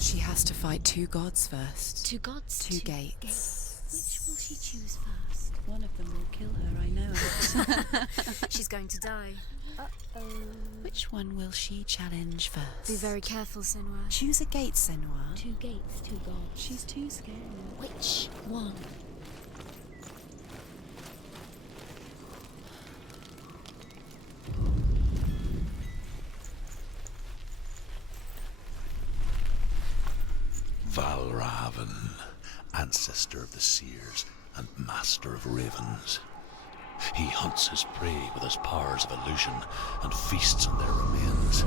She has to fight two gods first. Two gods? Two gates. Which will she choose first? One of them will kill her, I know it. She's going to die. Uh-oh. Which one will she challenge first? Be very careful, Senua. Choose a gate, Senua. Two gates, two gods. She's too scared. Which one? Valravn, ancestor of the seers and master of ravens. He hunts his prey with his powers of illusion and feasts on their remains.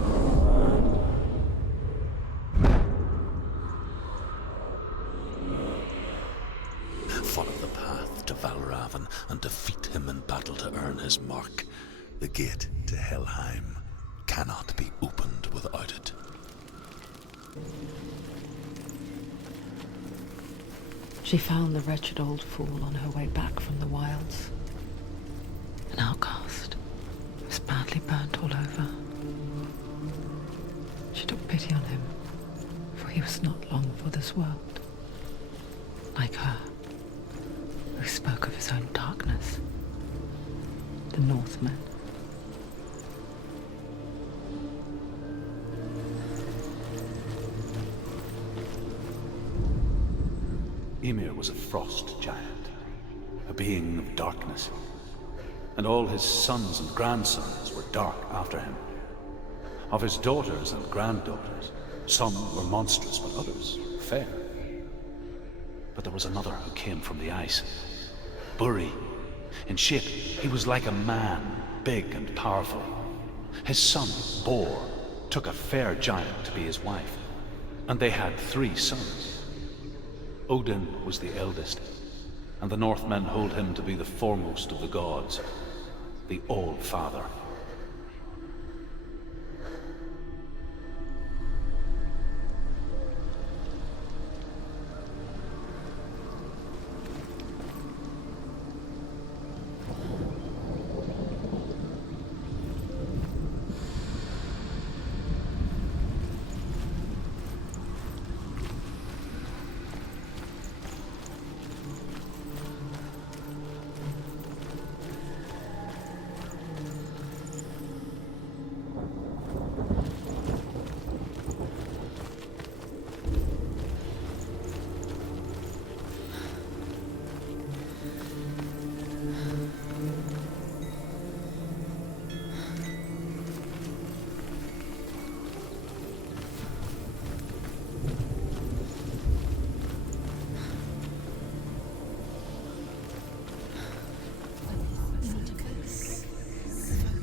Follow the path to Valravn and defeat him in battle to earn his mark. The gate to Helheim cannot be opened without it. She found the wretched old fool on her way back from the wilds. An outcast. He was badly burnt all over. She took pity on him, for he was not long for this world. Like her, who spoke of his own darkness. The Northmen. Ymir was a frost giant, a being of darkness, and all his sons and grandsons were dark after him. Of his daughters and granddaughters, some were monstrous, but others fair. But there was another who came from the ice, Buri. In shape, he was like a man, big and powerful. His son, Bor, took a fair giant to be his wife, and they had 3 sons. Odin was the eldest, and the Northmen hold him to be the foremost of the gods, the All-Father.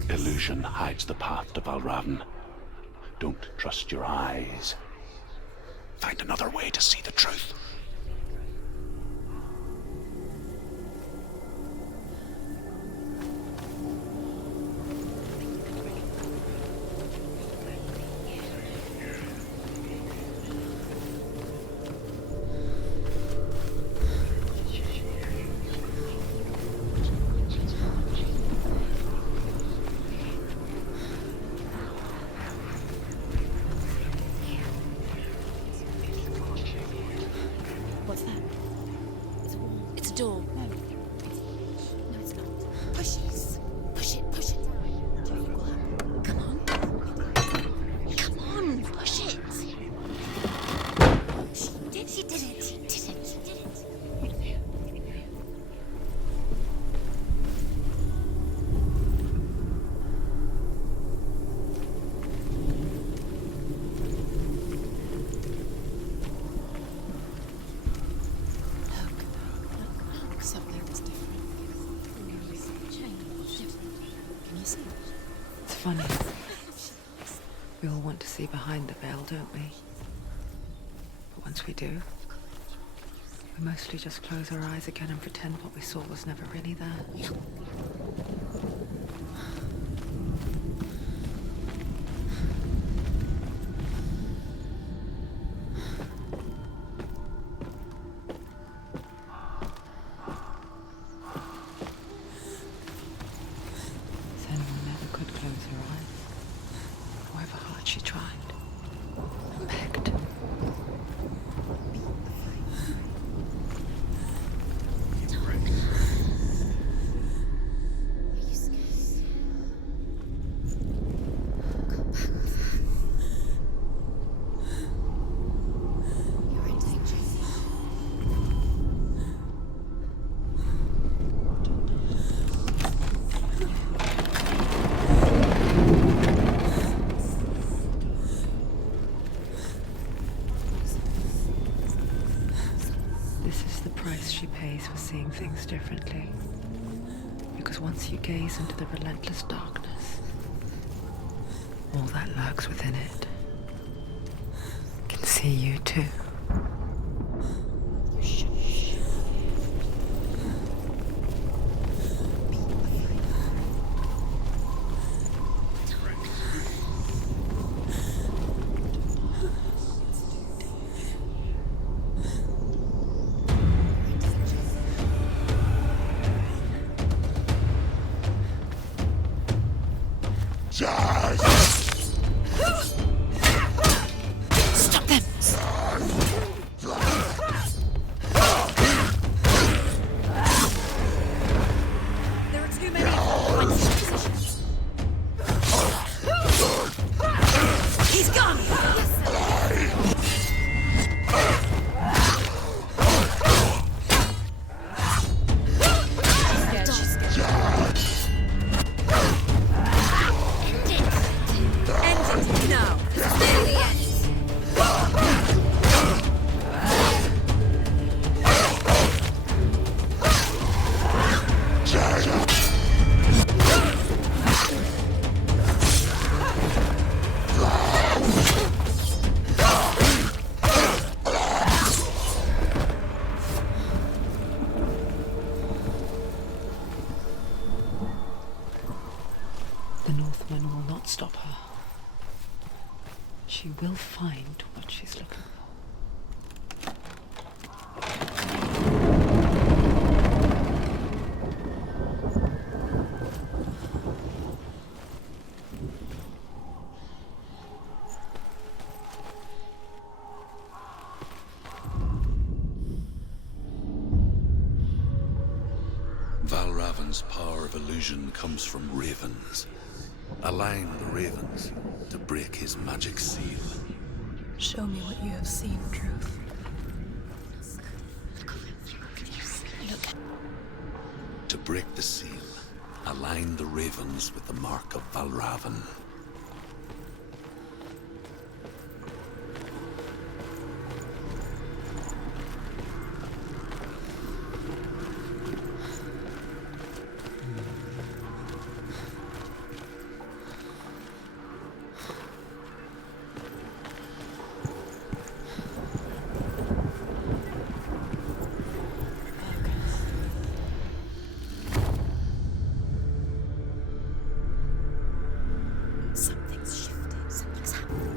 Illusion hides the path to Valravn. Don't trust your eyes. Find another way to see the truth. What's that? It's a wall. It's a door. No, it's not. Push it. Push it. Push it. Do you think will happen? Come on. Come on. Push it. She did it. She did it. She did it. She did it. It's funny. We all want to see behind the veil, don't we? But once we do, we mostly just close our eyes again and pretend what we saw was never really there. Senua never could close her eyes, however hard she tried and begged. things differently. Because once you gaze into the relentless darkness, all that lurks within it can see you too. Stop them! There are too many. Find some positions. He's gone! The Northman will not stop her. She will find what she's looking for. Valravn's power of illusion comes from ravens. Align the ravens to break his magic seal. Show me what you have seen, Truth. Look. To break the seal, align the ravens with the mark of Valravn. Something's shifted. Something's happened.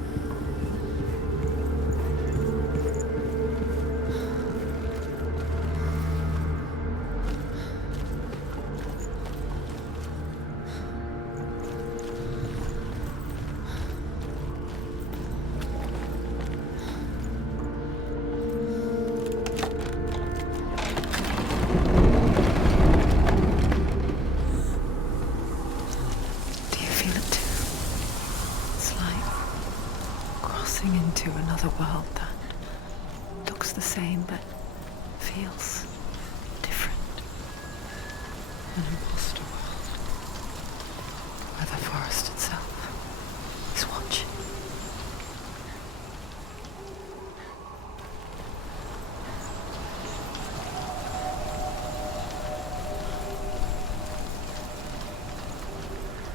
Do you feel it too? It's like crossing into another world that looks the same but feels different. An imposter world where the forest itself is watching.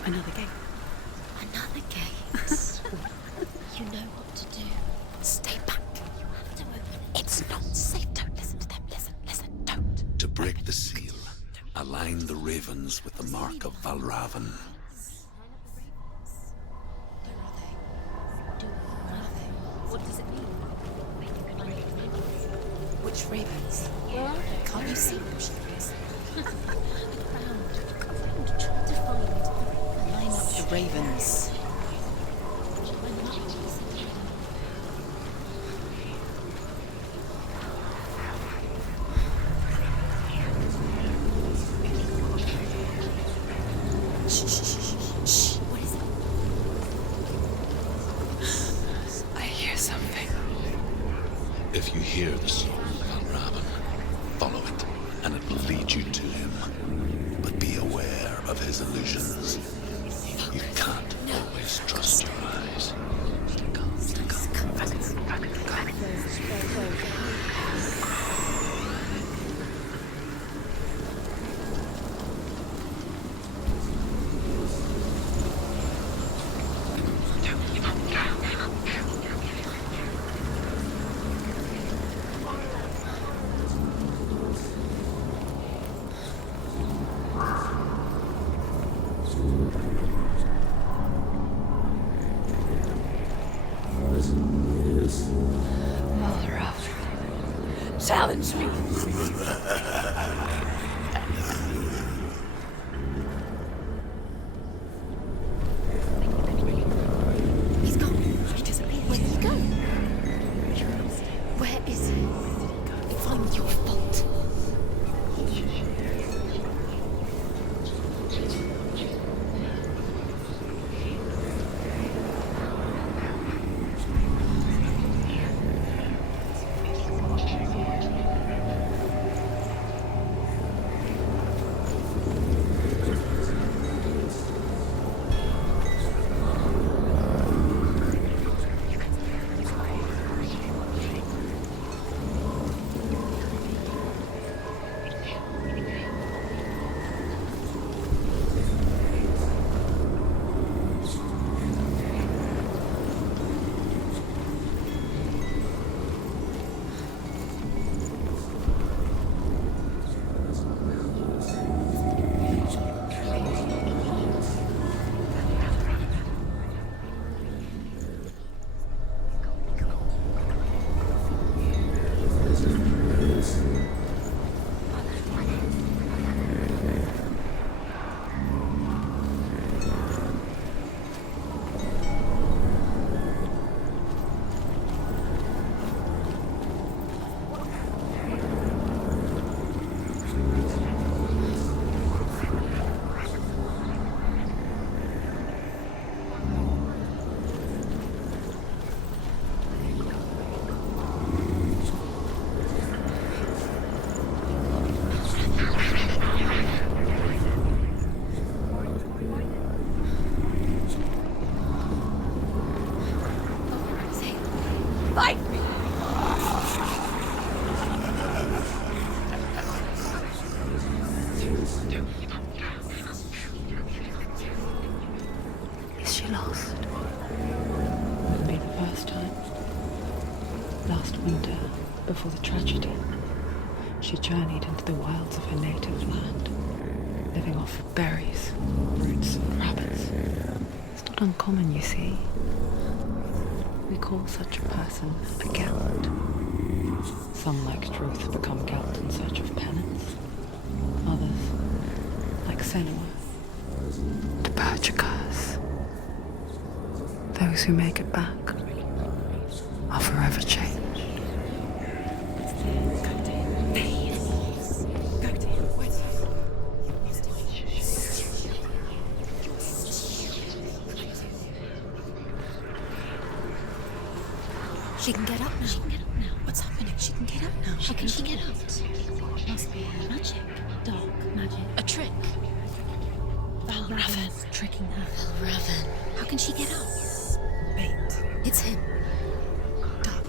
Another gate. Another gate. You know what to do. Stay back. You have to open it. It's not safe. Don't listen to them. Listen, don't. To break the seal, align the ravens with the mark of Valravn. What does it mean? Which ravens? Can't you see them, Juergens? Try to find. Line up the ravens. Shh. What is it? I hear something. If you hear the song of Valravn, follow it, and it will lead you to him. But be aware of his illusions. You can't always trust your eyes. Valravn, challenge me. He's gone. He disappeared. Where did he go? Where is he? It's on your fault. Is she lost? Wouldn't be the first time. Last winter, before the tragedy, she journeyed into the wilds of her native land, living off berries, roots, and rabbits. It's not uncommon, you see. We call such a person a Gelt. Some, like Truth, become Gelt in search of penance. Others, like Senua, to purge a curse. Those who make it back are forever changed. She can get up now. She can get up now. What's happening? She can get up now. How can she get up? Must be magic. Dark magic. A trick. Valravn's tricking her. Valravn. How can she get up? Bait. It's him. Dark.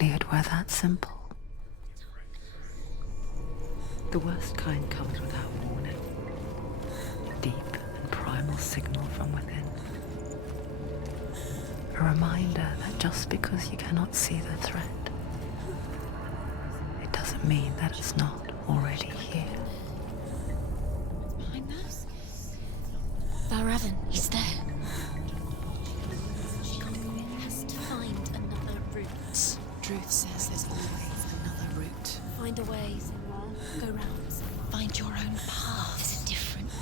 only it were that simple. The worst kind comes without warning. A deep and primal signal from within. A reminder that just because you cannot see the threat, it doesn't mean that it's not already here. Behind us? Valravn, he's there. He has to find another route. Truth says there's always another route. Find a way, Senua. Go round. Find your own path. There's a different way.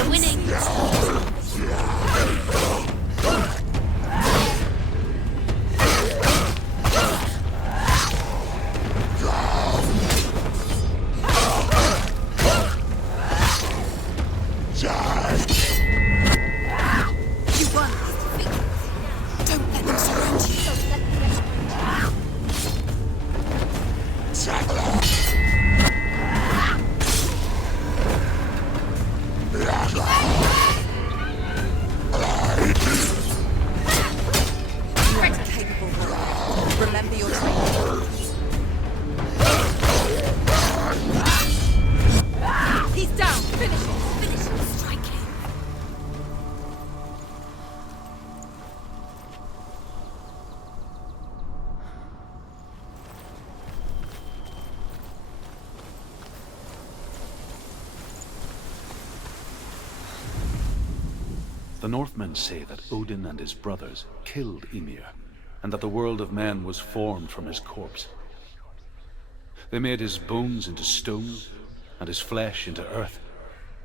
We're winning! Remember your training. He's down. Finish it. Finish him. Strike him. The Northmen say that Odin and his brothers killed Ymir, and that the world of men was formed from his corpse. They made his bones into stone, and his flesh into earth,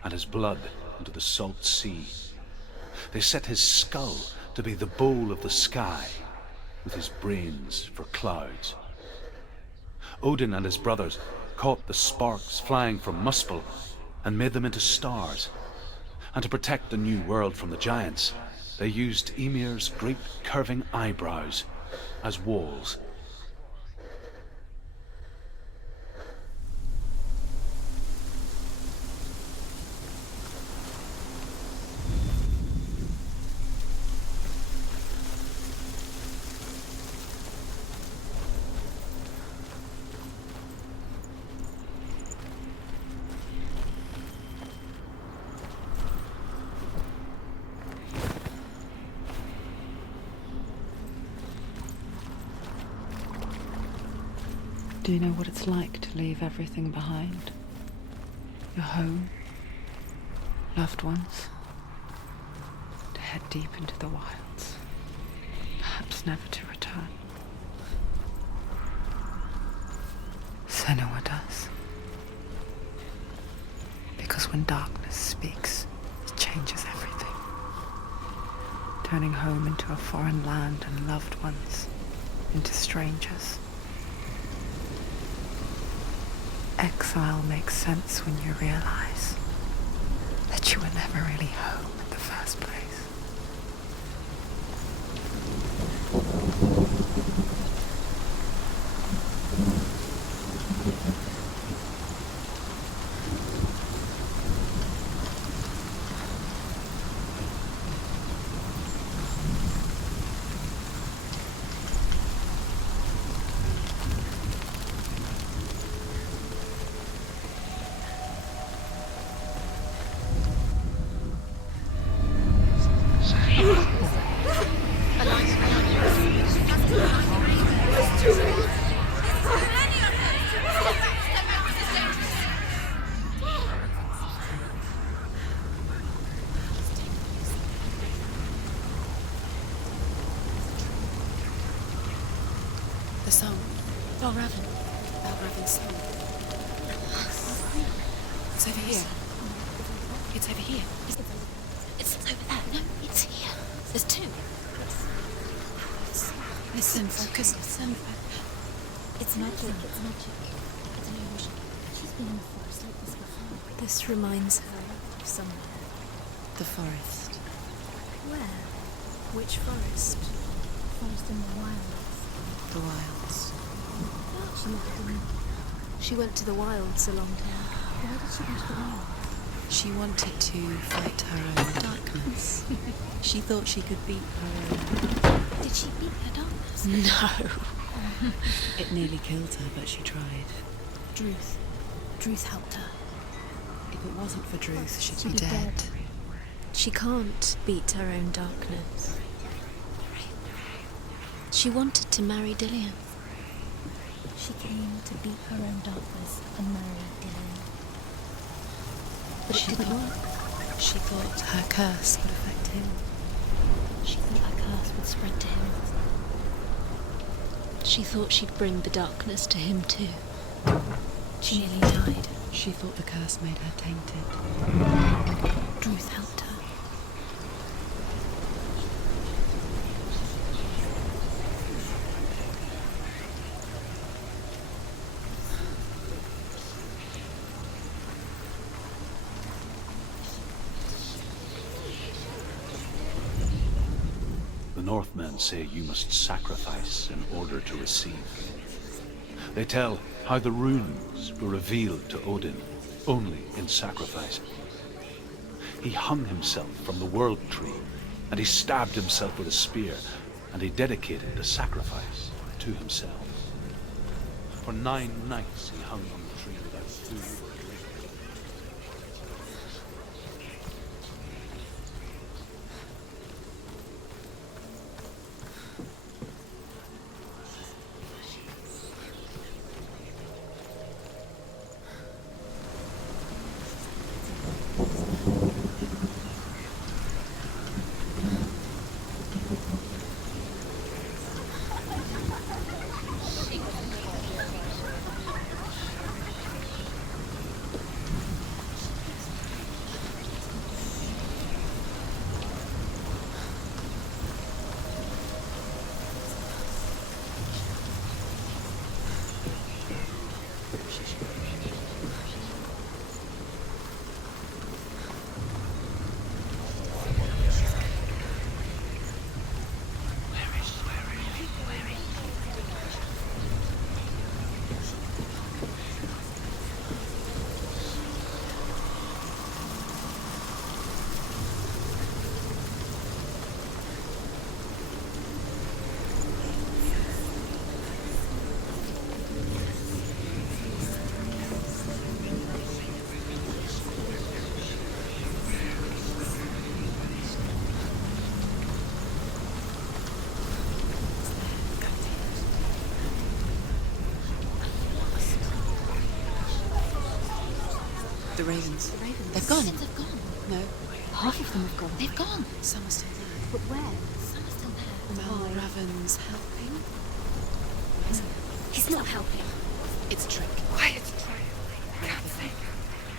and his blood into the salt sea. They set his skull to be the bowl of the sky, with his brains for clouds. Odin and his brothers caught the sparks flying from Muspel and made them into stars. And to protect the new world from the giants, they used Ymir's great curving eyebrows as walls. Do you know what it's like to leave everything behind? Your home, loved ones, to head deep into the wilds, perhaps never to return. Senua does. Because when darkness speaks, it changes everything. Turning home into a foreign land and loved ones into strangers. Exile makes sense when you realize that you were never really home in the first place. The song. Valravn. Valravn's song. It's over here. It's over here. It's over there. No, it's here. There's two. Listen, focus. Listen. It's magic. It's magic. It's an illusion. She's been in the forest like this before. This reminds her of somewhere. The forest. Where? Which forest? Forest in the wilds. The wilds. She went to the wilds a long time ago. Why did she go to the wilds? She wanted to fight her own darkness. She thought she could beat her own. Did she beat her darkness? No. It nearly killed her, but she tried. Druth helped her. If it wasn't for Druth, she'd be dead. She can't beat her own darkness. She wanted to marry Dillian. She came to beat her own darkness and marry Dillian. But it didn't work. She thought her curse would affect him. She thought her curse would spread to him. She thought she'd bring the darkness to him too. She nearly died. She thought the curse made her tainted. Druth helped her. The Northmen say you must sacrifice in order to receive. They tell how the runes were revealed to Odin only in sacrifice. He hung himself from the world tree, and he stabbed himself with a spear, and he dedicated the sacrifice to himself. For 9 nights he hung on the tree without food or drink. The ravens. The ravens. They've gone. They've gone. No, Half of them have gone. They've gone. some are still there. But where? Some are still there. Valravn's helping. He's not helping. It's a trick.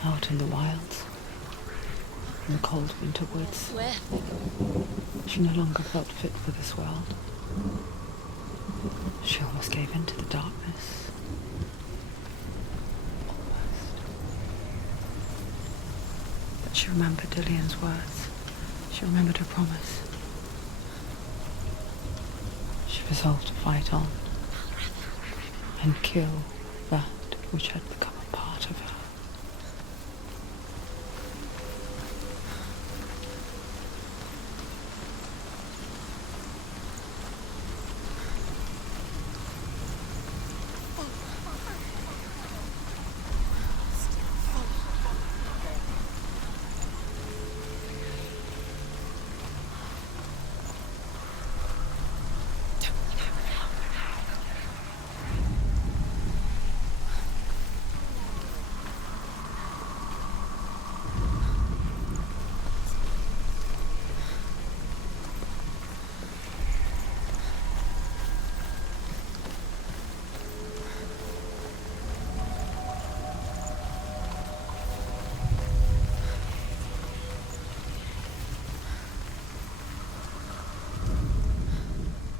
Out in the wilds, in the cold winter woods, Where? she no longer felt fit for this world. She almost gave in to the darkness. Almost. But she remembered Dillian's words. She remembered her promise. She resolved to fight on and kill that which had become a part of her.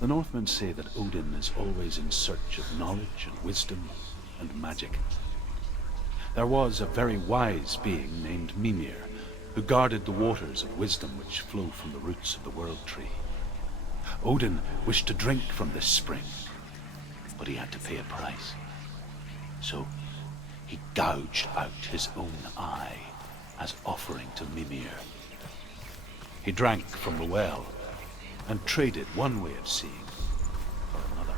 The Northmen say that Odin is always in search of knowledge and wisdom and magic. There was a very wise being named Mimir, who guarded the waters of wisdom which flow from the roots of the world tree. Odin wished to drink from this spring, but he had to pay a price. So he gouged out his own eye as offering to Mimir. He drank from the well and traded one way of seeing for another.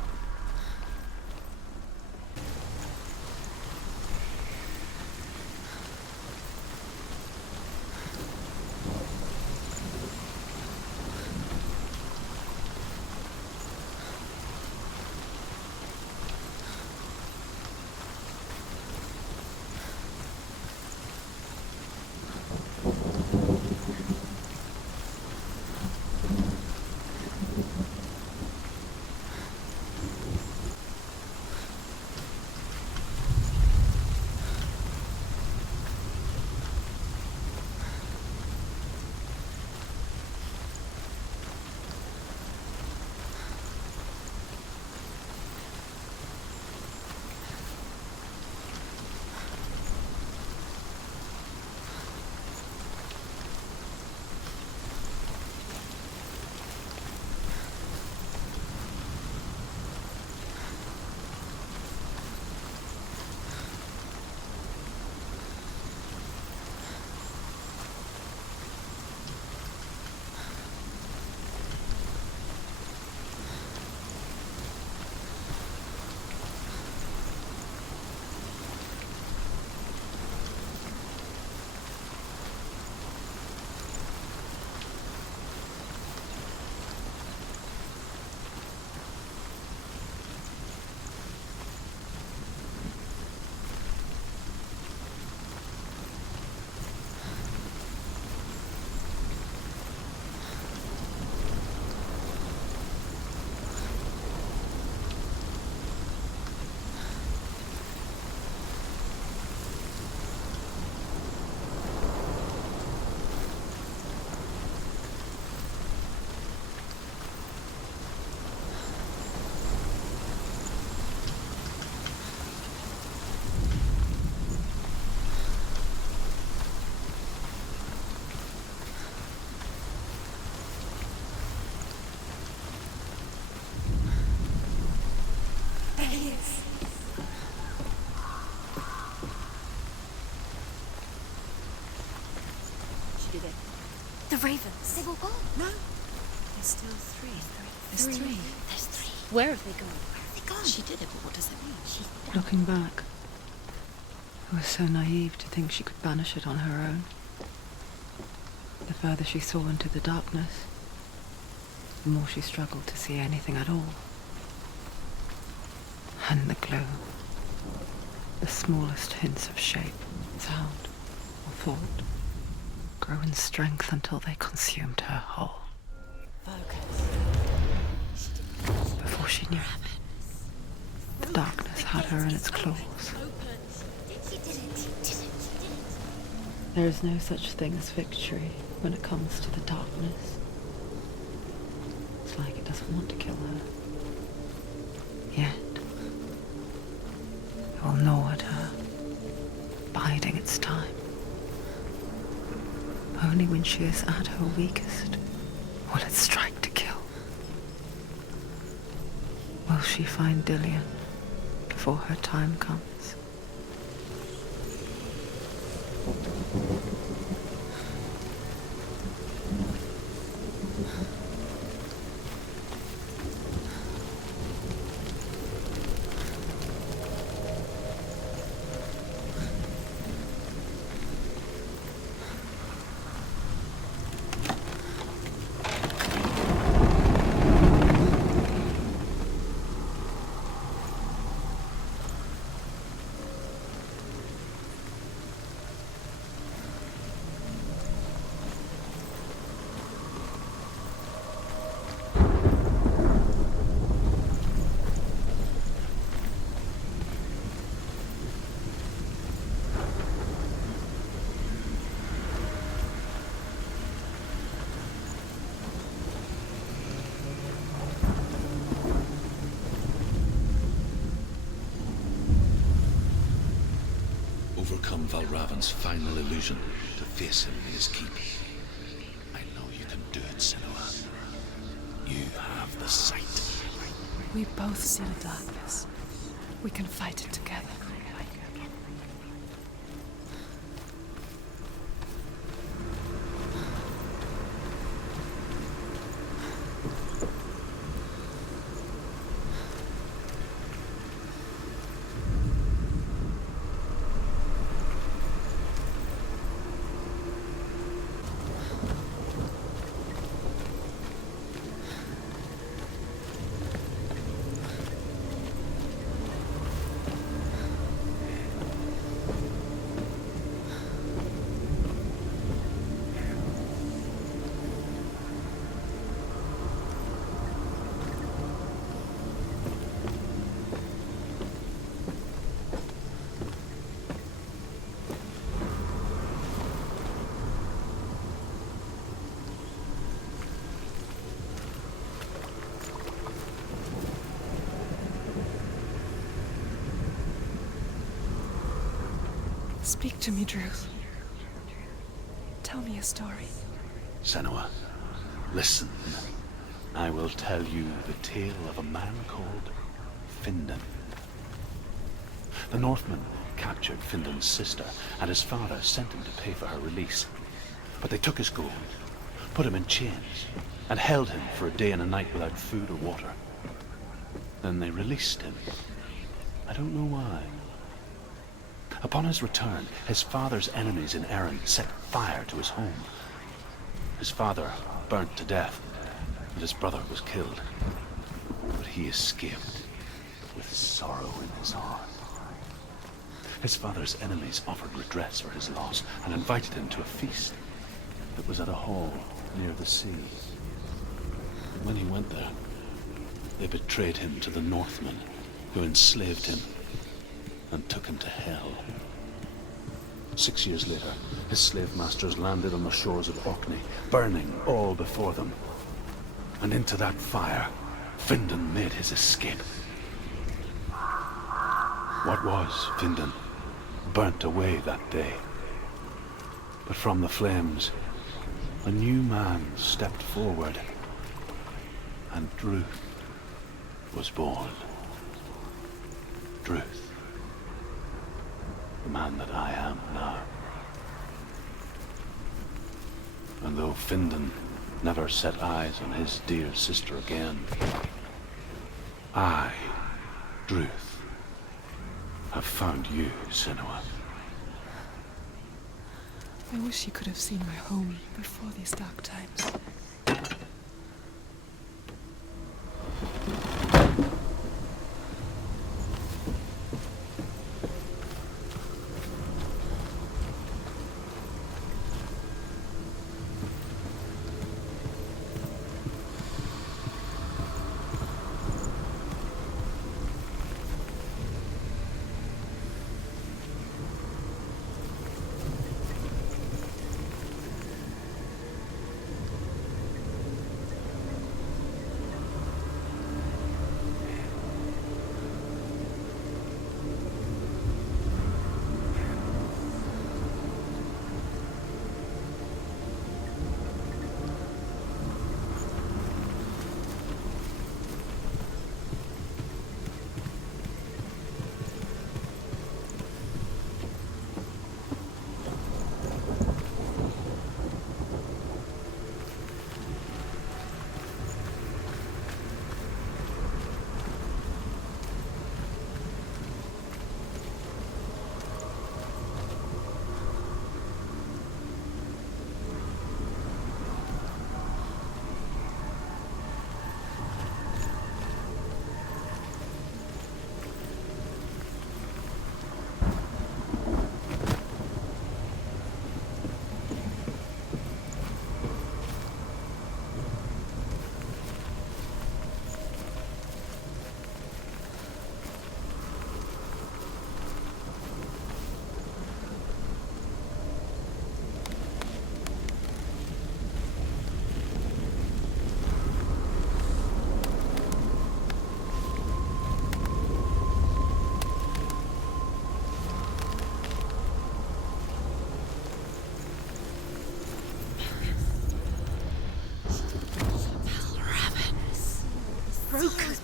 The ravens. They've all gone. No. There's still three. There's three. There's three. Where have they gone? Where have they gone? She did it, but what does it mean? Looking back, I was so naive to think she could banish it on her own. The further she saw into the darkness, the more she struggled to see anything at all. And the gloom, the smallest hints of shape, sound, or thought, grow in strength until they consumed her whole. Before she knew it, the darkness had her in its claws. There is no such thing as victory when it comes to the darkness. It's like it doesn't want to kill her. Yet, it will gnaw at her, biding its time. Only when she is at her weakest will it strike to kill. Will she find Dillion before her time comes? Overcome Valravn's final illusion to face him in his keep. I know you can do it, Senua. You have the sight. We both see the darkness. We can fight it together. Speak to me, Druth. Tell me a story. Senua, listen. I will tell you the tale of a man called Findan. The Northmen captured Findan's sister, and his father sent him to pay for her release. But they took his gold, put him in chains, and held him for a day and a night without food or water. Then they released him. I don't know why. Upon his return, his father's enemies in Erin set fire to his home. His father burnt to death, and his brother was killed. But he escaped with sorrow in his heart. His father's enemies offered redress for his loss and invited him to a feast that was at a hall near the sea. But when he went there, they betrayed him to the Northmen, who enslaved him and took him to hell. 6 years later, his slave masters landed on the shores of Orkney, burning all before them. And into that fire, Findan made his escape. What was Findan burnt away that day. But from the flames, a new man stepped forward, and Druth was born. Druth. The man that I am now. And though Findan never set eyes on his dear sister again, I, Druth, have found you, Senua. I wish you could have seen my home before these dark times.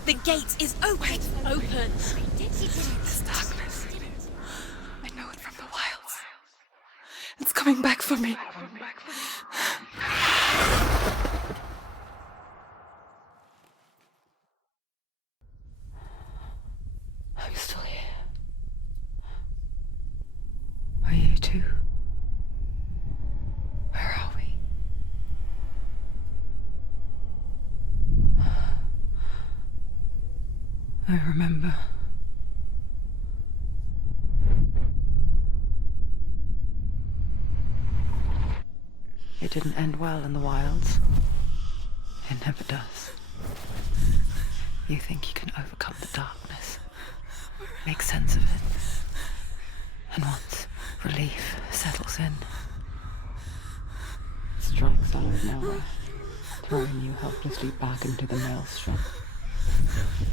The gate is open. Open. This darkness. I know it from the wilds. It's coming back for me. I'm still here. Are you too? Where are we? I remember. It didn't end well in the wilds. It never does. You think you can overcome the darkness, make sense of it, and once relief settles in, it strikes out of nowhere, throwing you helplessly back into the maelstrom,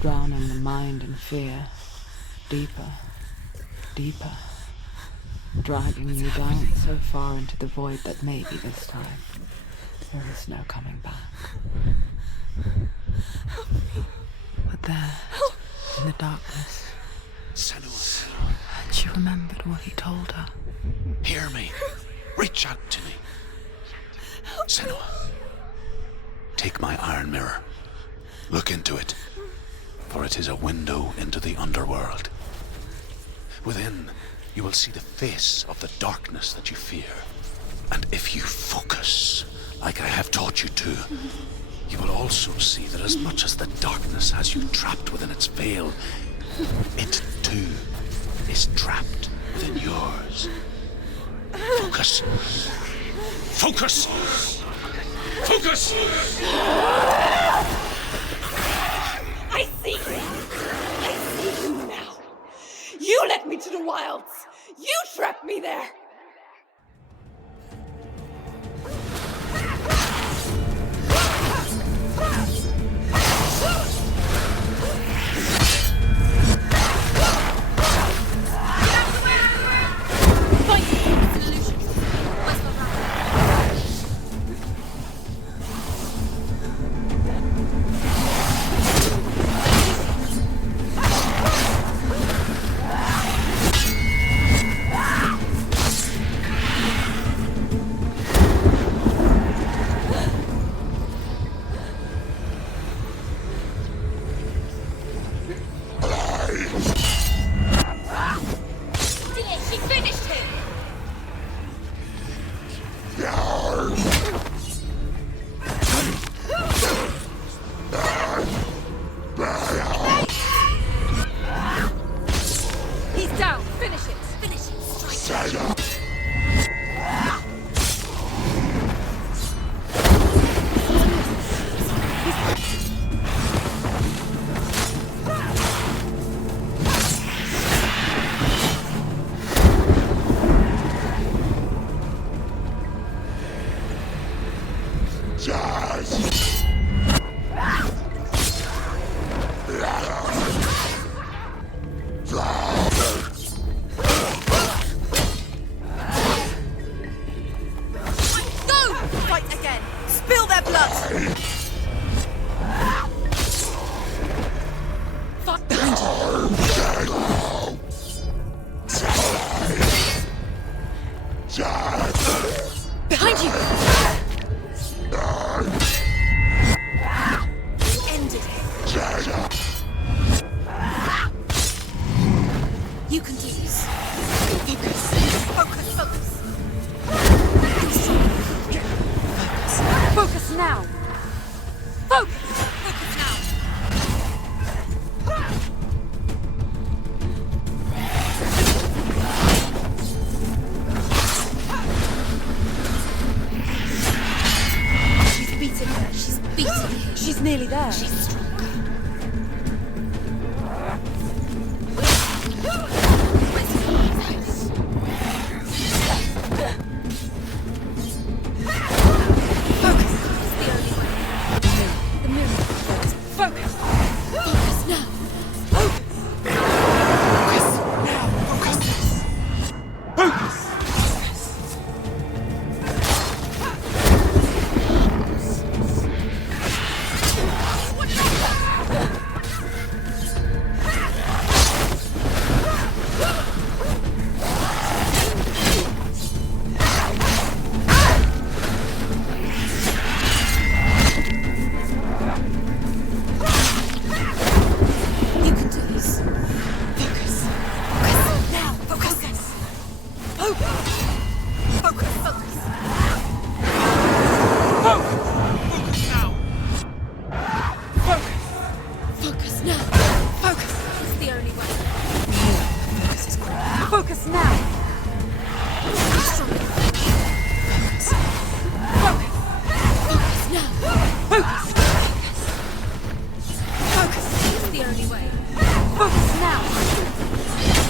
drowning the mind in fear, deeper, deeper, dragging you down so far into the void that maybe this time there is no coming back. But there, in the darkness, Senua, she remembered what he told her. hear me. Reach out to me. Senua, take my iron mirror. Look into it, for it is a window into the underworld. Within, you will see the face of the darkness that you fear. And if you focus, like I have taught you to, you will also see that as much as the darkness has you trapped within its veil, it too is trapped within yours. Focus. Focus! Focus! I see you! I see you now! You led me to the wilds! You trapped me there! Focus now! Focus! Focus now! Focus now! Focus! It's the only way. Focus is great. Focus now! Stronger. Focus! Focus now! Focus! Focus! It's the only way. Focus now!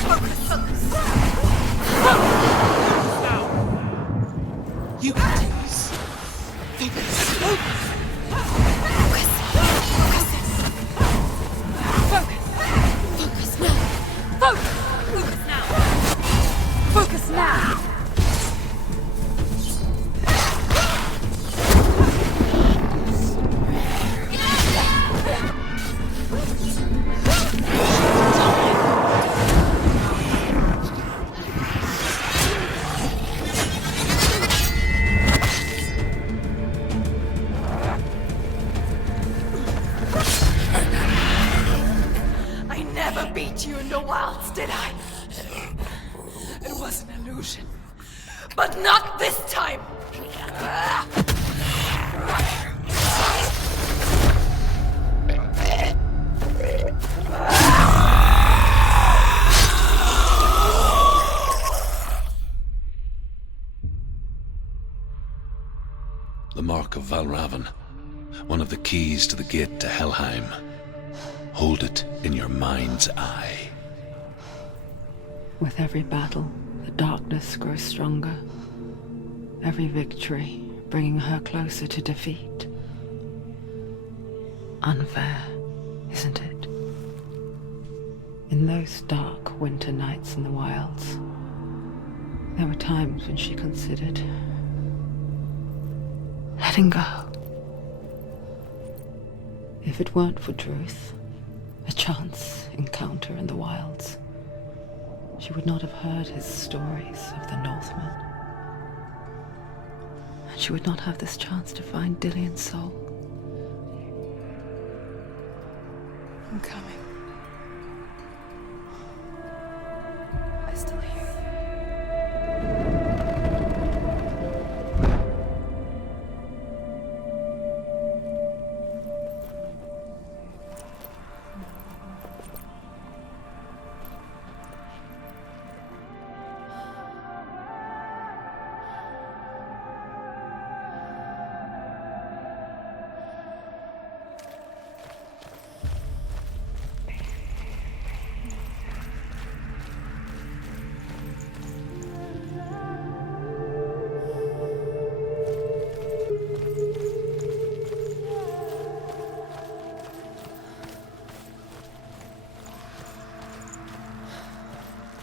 Focus! Focus! You can do this. Focus. Focus! Focus now! Focus! Focus now! Focus now! I never beat you in the wilds, did I? It was an illusion. But not this time! The mark of Valravn, one of the keys to the gate to Helheim. Hold it in your mind's eye. With every battle, the darkness grows stronger. Every victory bringing her closer to defeat. Unfair, isn't it? In those dark winter nights in the wilds, there were times when she considered letting go. If it weren't for Druth, a chance encounter in the wilds, she would not have heard his stories of the Northmen. And she would not have this chance to find Dillion's soul. I'm coming. I still hear you.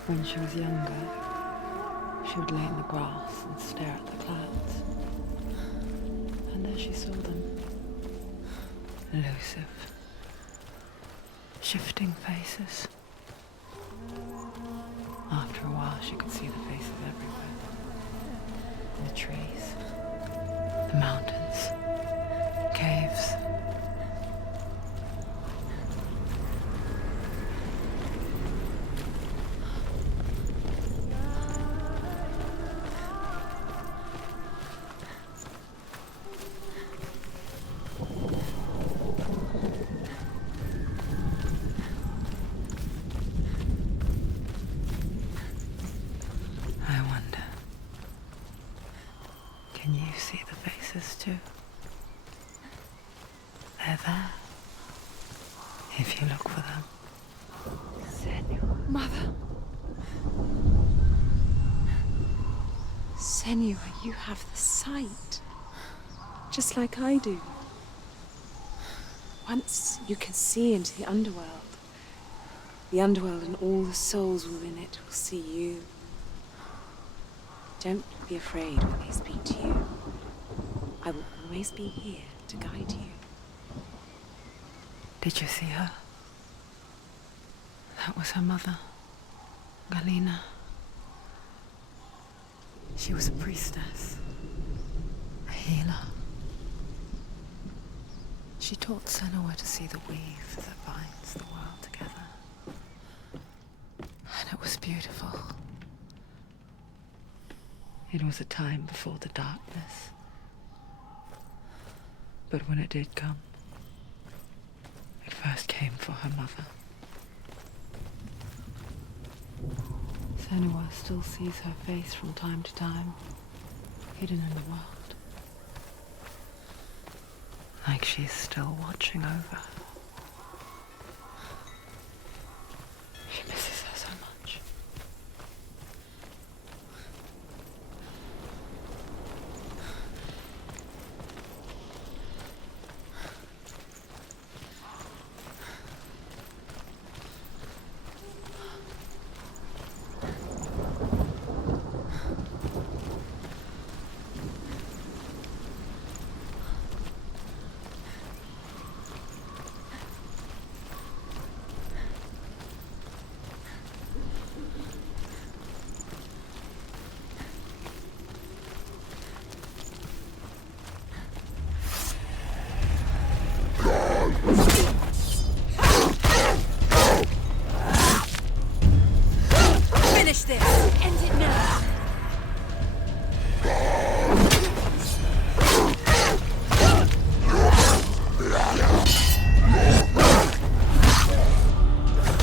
When she was younger, she would lay in the grass and stare at the clouds. And there she saw them. Elusive. Shifting faces. After a while, she could see the faces everywhere. In the trees, the mountains, caves. I wonder, can you see the faces too? They're there, if you look for them. Mother. Senua, you have the sight. Just like I do. Once you can see into the underworld. The underworld and all the souls within it will see you. Don't be afraid when they speak to you. I will always be here to guide you. Did you see her? That was her mother, Melina. She was a priestess, a healer. She taught Senua to see the weave that binds the world together. And it was beautiful. It was a time before the darkness. But when it did come, it first came for her mother. Senua still sees her face from time to time, hidden in the world. Like she's still watching over her. She misses her so much. Finish this! End it now!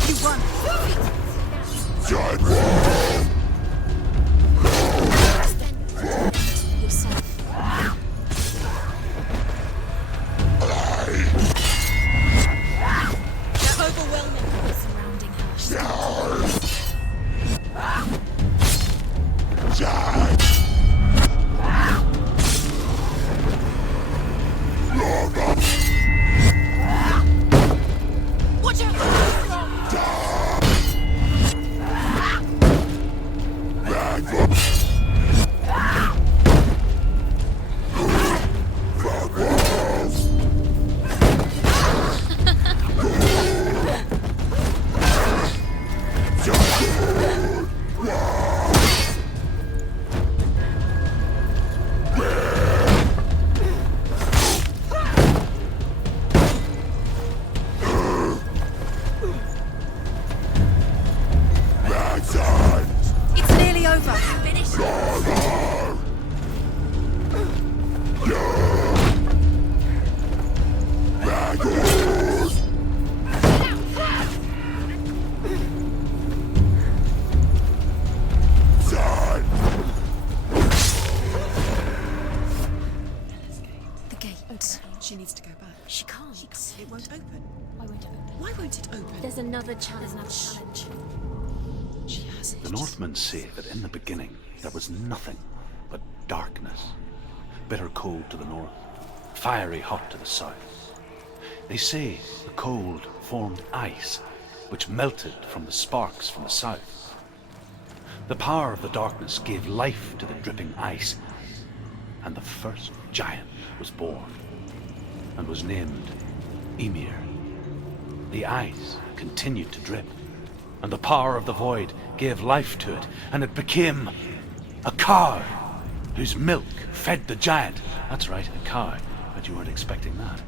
You won! Yourself. Overwhelming surrounding her. Watch out! It's nearly over. Finish. The gate. She needs to go back. She can't. It won't open. Why won't it open? Why won't it open? There's another challenge. She has it. The Northmen say that in the beginning there was nothing but darkness. Bitter cold to the north, fiery hot to the south. They say the cold formed ice, which melted from the sparks from the south. The power of the darkness gave life to the dripping ice, and the first giant was born, and was named Ymir. The ice continued to drip, and the power of the void gave life to it, and it became a cow, whose milk fed the giant. That's right, a cow, but you weren't expecting that.